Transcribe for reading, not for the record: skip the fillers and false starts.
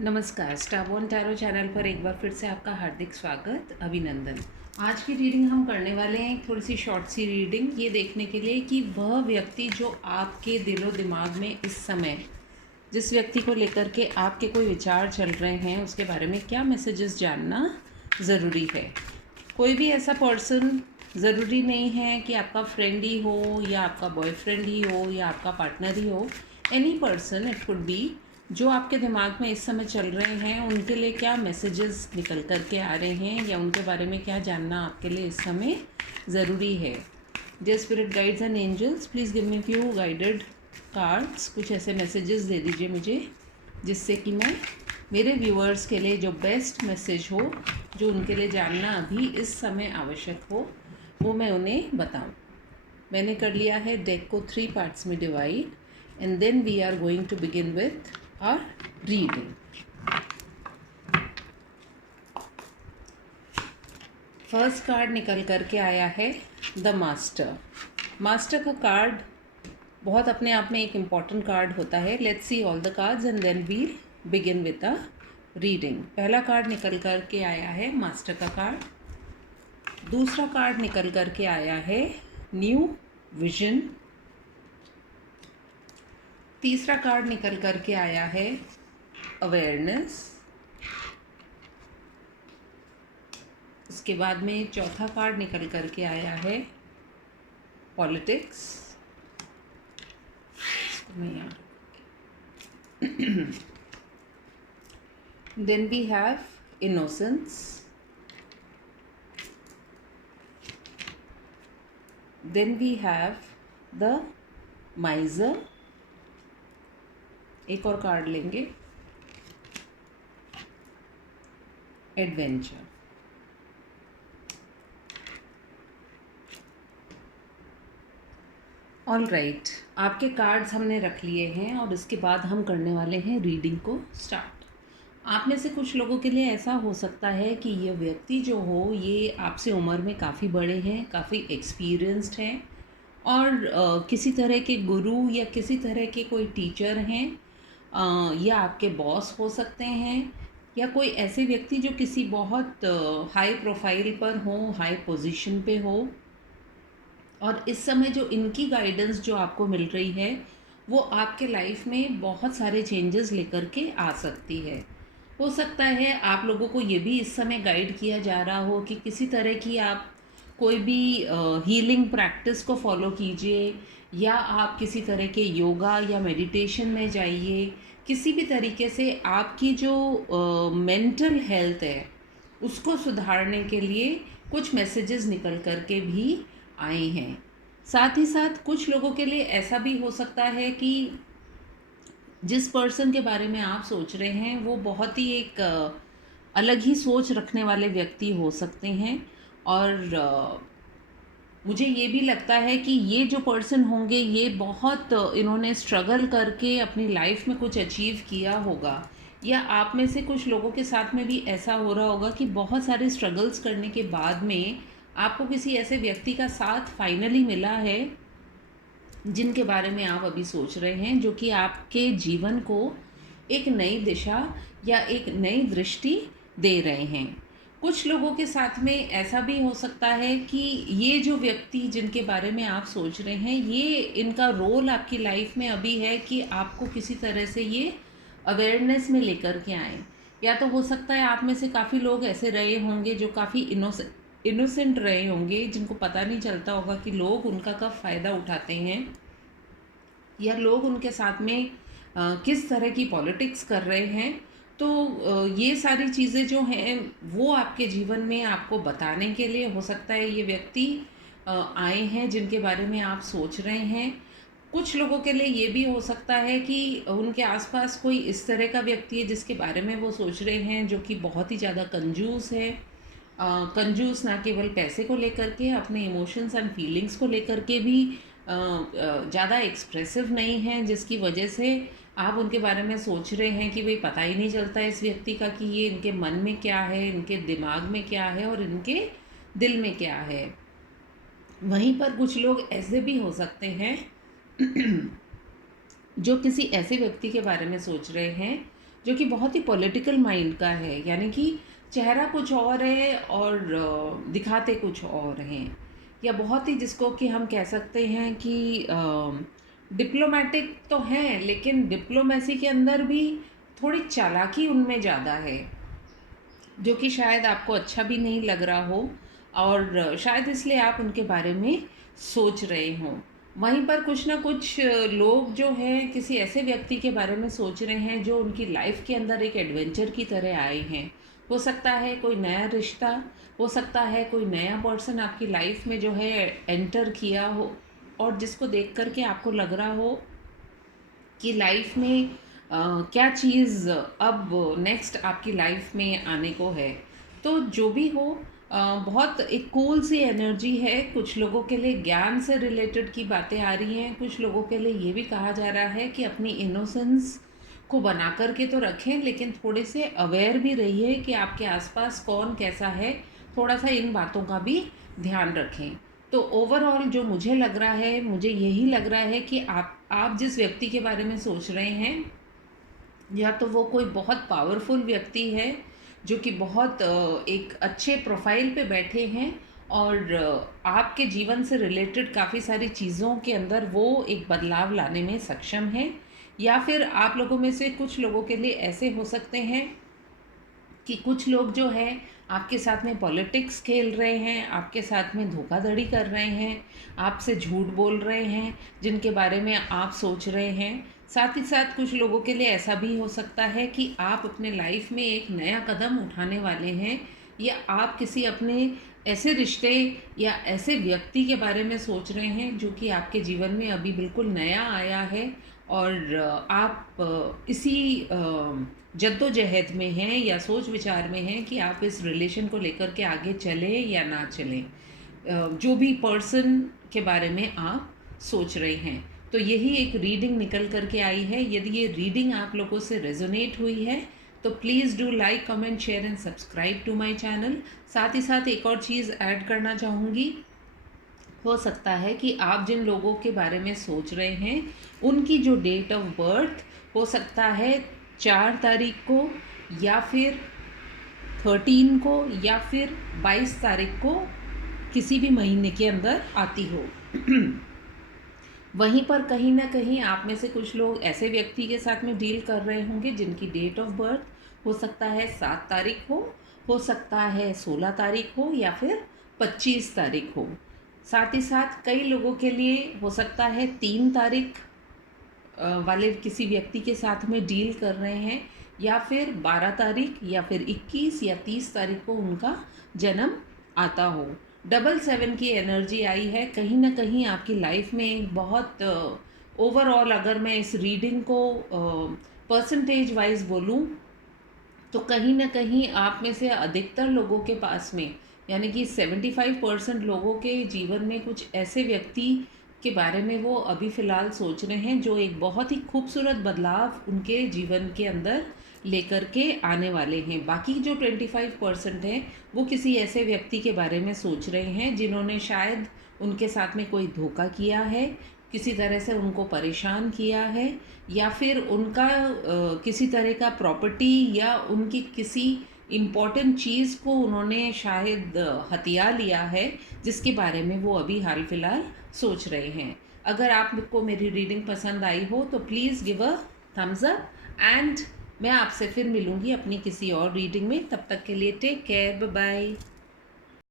नमस्कार, स्टारबॉर्न tarot channel पर एक बार फिर से आपका हार्दिक स्वागत, अभिनंदन। आज की रीडिंग हम करने वाले हैं थोड़ी सी शॉर्ट सी रीडिंग, ये देखने के लिए कि वह व्यक्ति जो आपके दिलो दिमाग में इस समय, जिस व्यक्ति को लेकर के आपके कोई विचार चल रहे हैं, उसके बारे में क्या मैसेजेस जानना ज़रूरी है। कोई भी ऐसा पर्सन ज़रूरी नहीं है कि आपका फ्रेंड ही हो या आपका बॉयफ्रेंड ही हो या आपका पार्टनर ही हो। Any person it could be जो आपके दिमाग में इस समय चल रहे हैं, उनके लिए क्या मैसेजेस निकल कर के आ रहे हैं या उनके बारे में क्या जानना आपके लिए इस समय ज़रूरी है। Dear spirit guides and angels, please give me few guided cards. कुछ ऐसे मैसेजेस दे दीजिए मुझे जिससे कि मैं मेरे व्यूअर्स के लिए जो बेस्ट मैसेज हो, जो उनके लिए जानना अभी इस समय आवश्यक हो, वो मैं उन्हें बताऊं। मैंने कर लिया है डेक को 3 पार्ट्स में divide and then we are going to begin with our reading. First card निकल करके आया है द मास्टर। मास्टर का कार्ड बहुत अपने आप में एक इम्पॉर्टेंट कार्ड होता है। Let's see all the cards and then we'll begin with a reading. पहला कार्ड निकल कर के आया है मास्टर का कार्ड। दूसरा कार्ड निकल कर के आया है न्यू विजन। तीसरा कार्ड निकल कर के आया है अवेयरनेस। उसके बाद में चौथा कार्ड निकल कर के आया है politics. Then we have innocence. Then we have the miser. एक और कार्ड लेंगे, एडवेंचर। ऑल राइट, आपके कार्ड्स हमने रख लिए हैं और इसके बाद हम करने वाले हैं रीडिंग को स्टार्ट। आप में से कुछ लोगों के लिए ऐसा हो सकता है कि ये व्यक्ति जो हो, ये आपसे उम्र में काफ़ी बड़े हैं, काफ़ी एक्सपीरियंस्ड हैं और किसी तरह के गुरु या किसी तरह के कोई टीचर हैं, या आपके बॉस हो सकते हैं, या कोई ऐसे व्यक्ति जो किसी बहुत हाई प्रोफाइल पर हो, हाई पोजीशन पे हो। और इस समय जो इनकी गाइडेंस जो आपको मिल रही है, वो आपके लाइफ में बहुत सारे चेंजेस लेकर के आ सकती है। हो सकता है आप लोगों को ये भी इस समय गाइड किया जा रहा हो कि किसी तरह की आप कोई भी हीलिंग प्रैक्टिस को फॉलो कीजिए, या आप किसी तरह के योगा या मेडिटेशन में जाइए। किसी भी तरीके से आपकी जो मेंटल हेल्थ है, उसको सुधारने के लिए कुछ मैसेजेस निकल कर के भी आए हैं। साथ ही साथ कुछ लोगों के लिए ऐसा भी हो सकता है कि जिस पर्सन के बारे में आप सोच रहे हैं, वो बहुत ही एक अलग ही सोच रखने वाले व्यक्ति हो सकते हैं। और मुझे ये भी लगता है कि ये जो पर्सन होंगे, ये बहुत इन्होंने स्ट्रगल करके अपनी लाइफ में कुछ अचीव किया होगा, या आप में से कुछ लोगों के साथ में भी ऐसा हो रहा होगा कि बहुत सारे स्ट्रगल्स करने के बाद में आपको किसी ऐसे व्यक्ति का साथ फाइनली मिला है, जिनके बारे में आप अभी सोच रहे हैं, जो कि आपके जीवन को एक नई दिशा या एक नई दृष्टि दे रहे हैं। कुछ लोगों के साथ में ऐसा भी हो सकता है कि ये जो व्यक्ति जिनके बारे में आप सोच रहे हैं, ये इनका रोल आपकी लाइफ में अभी है कि आपको किसी तरह से ये अवेयरनेस में लेकर के आए। या तो हो सकता है आप में से काफ़ी लोग ऐसे रहे होंगे जो काफ़ी इनोसेंट रहे होंगे, जिनको पता नहीं चलता होगा कि लोग उनका कब फ़ायदा उठाते हैं, या लोग उनके साथ में किस तरह की पॉलिटिक्स कर रहे हैं। तो ये सारी चीज़ें जो हैं, वो आपके जीवन में आपको बताने के लिए हो सकता है ये व्यक्ति आए हैं जिनके बारे में आप सोच रहे हैं। कुछ लोगों के लिए ये भी हो सकता है कि उनके आसपास कोई इस तरह का व्यक्ति है जिसके बारे में वो सोच रहे हैं, जो कि बहुत ही ज़्यादा कंजूस है। कंजूस ना केवल पैसे को लेकर के, अपने इमोशंस एंड फीलिंग्स को लेकर के भी ज़्यादा एक्सप्रेसिव नहीं है, जिसकी वजह से आप उनके बारे में सोच रहे हैं कि भाई पता ही नहीं चलता इस व्यक्ति का कि ये इनके मन में क्या है, इनके दिमाग में क्या है और इनके दिल में क्या है। वहीं पर कुछ लोग ऐसे भी हो सकते हैं जो किसी ऐसे व्यक्ति के बारे में सोच रहे हैं जो कि बहुत ही पॉलिटिकल माइंड का है, यानी कि चेहरा कुछ और है और दिखाते कुछ और हैं, या बहुत ही जिसको कि हम कह सकते हैं कि डिप्लोमेटिक तो हैं, लेकिन डिप्लोमेसी के अंदर भी थोड़ी चालाकी उनमें ज़्यादा है, जो कि शायद आपको अच्छा भी नहीं लग रहा हो, और शायद इसलिए आप उनके बारे में सोच रहे हों। वहीं पर कुछ ना कुछ लोग जो हैं किसी ऐसे व्यक्ति के बारे में सोच रहे हैं जो उनकी लाइफ के अंदर एक एडवेंचर की तरह आए हैं। हो सकता है कोई नया रिश्ता, हो सकता है कोई नया पर्सन आपकी लाइफ में जो है एंटर किया हो, और जिसको देख कर के आपको लग रहा हो कि लाइफ में क्या चीज़ अब नेक्स्ट आपकी लाइफ में आने को है। तो जो भी हो, बहुत एक कूल सी एनर्जी है। कुछ लोगों के लिए ज्ञान से रिलेटेड की बातें आ रही हैं, कुछ लोगों के लिए ये भी कहा जा रहा है कि अपनी इनोसेंस को बना कर के तो रखें, लेकिन थोड़े से अवेयर भी रहिए कि आपके आसपास कौन कैसा है, थोड़ा सा इन बातों का भी ध्यान रखें। तो ओवरऑल जो मुझे लग रहा है, मुझे यही लग रहा है कि आप जिस व्यक्ति के बारे में सोच रहे हैं, या तो वो कोई बहुत पावरफुल व्यक्ति है जो कि बहुत एक अच्छे प्रोफाइल पे बैठे हैं, और आपके जीवन से रिलेटेड काफ़ी सारी चीज़ों के अंदर वो एक बदलाव लाने में सक्षम है, या फिर आप लोगों में से कुछ लोगों के लिए ऐसे हो सकते हैं कि कुछ लोग जो है आपके साथ में पॉलिटिक्स खेल रहे हैं, आपके साथ में धोखाधड़ी कर रहे हैं, आपसे झूठ बोल रहे हैं जिनके बारे में आप सोच रहे हैं। साथ ही साथ कुछ लोगों के लिए ऐसा भी हो सकता है कि आप अपने लाइफ में एक नया कदम उठाने वाले हैं, या आप किसी अपने ऐसे रिश्ते या ऐसे व्यक्ति के बारे में सोच रहे हैं जो कि आपके जीवन में अभी बिल्कुल नया आया है, और आप इसी जद्दोजहद में हैं या सोच विचार में हैं कि आप इस रिलेशन को लेकर के आगे चलें या ना चलें, जो भी पर्सन के बारे में आप सोच रहे हैं। तो यही एक रीडिंग निकल करके आई है। यदि ये रीडिंग आप लोगों से रेजोनेट हुई है तो please do like, comment, share and subscribe to my channel. साथ ही साथ एक और चीज़ ऐड करना चाहूँगी, हो सकता है कि आप जिन लोगों के बारे में सोच रहे हैं उनकी जो डेट ऑफ बर्थ हो सकता है 4 तारीख को, या फिर 13 को, या फिर 22 तारीख को किसी भी महीने के अंदर आती हो। वहीं पर कहीं ना कहीं आप में से कुछ लोग ऐसे व्यक्ति के साथ में डील कर रहे होंगे जिनकी डेट ऑफ बर्थ हो सकता है 7 तारीख हो सकता है 16 तारीख हो, या फिर 25 तारीख हो। साथ ही साथ कई लोगों के लिए हो सकता है 3 तारीख वाले किसी व्यक्ति के साथ में डील कर रहे हैं, या फिर 12 तारीख, या फिर 21 या 30 तारीख को उनका जन्म आता हो। 777 की एनर्जी आई है। कहीं ना कहीं आपकी लाइफ में एक बहुत ओवरऑल अगर मैं इस रीडिंग को परसेंटेज वाइज बोलूं, तो कहीं ना कहीं आप में से अधिकतर लोगों के पास में, यानी कि 75% लोगों के जीवन में कुछ ऐसे व्यक्ति के बारे में वो अभी फ़िलहाल सोच रहे हैं जो एक बहुत ही खूबसूरत बदलाव उनके जीवन के अंदर लेकर के आने वाले हैं। बाकी जो 25% हैं वो किसी ऐसे व्यक्ति के बारे में सोच रहे हैं जिन्होंने शायद उनके साथ में कोई धोखा किया है, किसी तरह से उनको परेशान किया है, या फिर उनका किसी तरह का प्रॉपर्टी या उनकी किसी इम्पॉर्टेंट चीज़ को उन्होंने शायद हथिया लिया है, जिसके बारे में वो अभी हाल फिलहाल सोच रहे हैं। अगर आपको मेरी रीडिंग पसंद आई हो तो please give a thumbs up, and मैं आपसे फिर मिलूँगी अपनी किसी और रीडिंग में। तब तक के लिए टेक केयर, बाय बाय।